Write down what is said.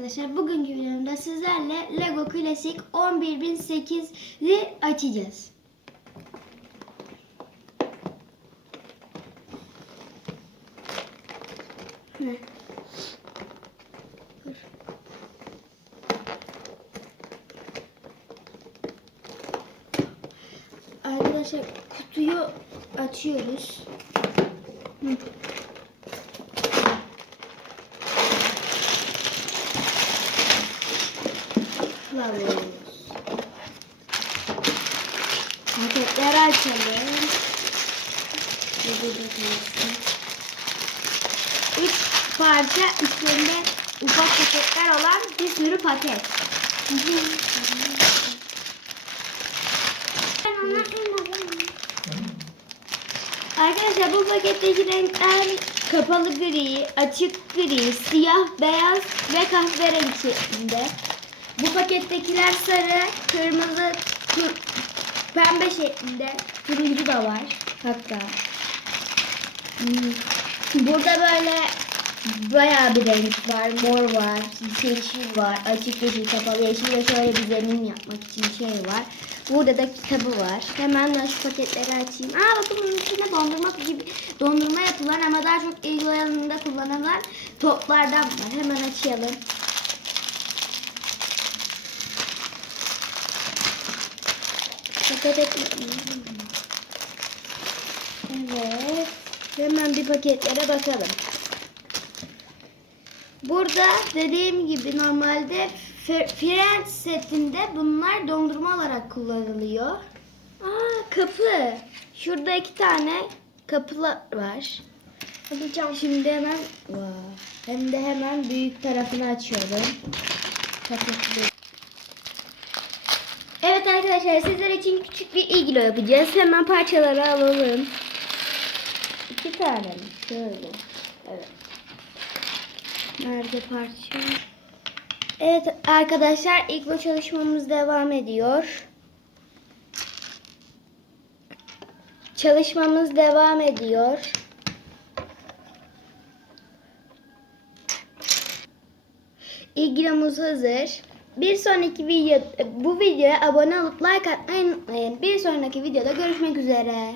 arkadaşlar. Bugünkü videomda sizlerle Lego Klasik 11008'i açacağız. Arkadaşlar kutuyu açıyoruz. Hı. Kılavuz. Paketleri açalım. Üç parça içinde ufak paketler olan bir sürü paket. Arkadaşlar bu paketteki renkler kapalı gri, açık gri, siyah, beyaz ve kahverengi şeklinde. Bu pakettekiler sarı, kırmızı, tur- pembe şeklinde. Turuncu da var hatta. Hmm. Burada böyle bayağı bir renk var. Mor var, yeşil var, açık yeşil, kapalı yeşil ve şöyle bir zemin yapmak için şey var. Burada da kitabı var. Hemen şu paketleri açayım. Aa bakın bunun içinde dondurma gibi dondurma yapılan ama daha çok ilgi alanında kullanılan toplardan var. Hemen açalım. Dikkat etmeyin. Evet. Hemen bir paketlere bakalım. Burada dediğim gibi normalde F- Friends setinde bunlar dondurma olarak kullanılıyor. Aa kapı. Şurada iki tane kapılar var. Alacağım. Şimdi hemen Vay. hem de hemen büyük tarafını açıyorum. Paketli. Arkadaşlar sizler için küçük bir iglo yapacağız. Hemen parçaları alalım. İki tane mi? Şöyle. Evet. Nerede parça? Evet arkadaşlar iglo çalışmamız devam ediyor. Çalışmamız devam ediyor. İglomuz hazır. Bir sonraki video bu videoya abone olup like atmayı unutmayın. Bir sonraki videoda görüşmek üzere.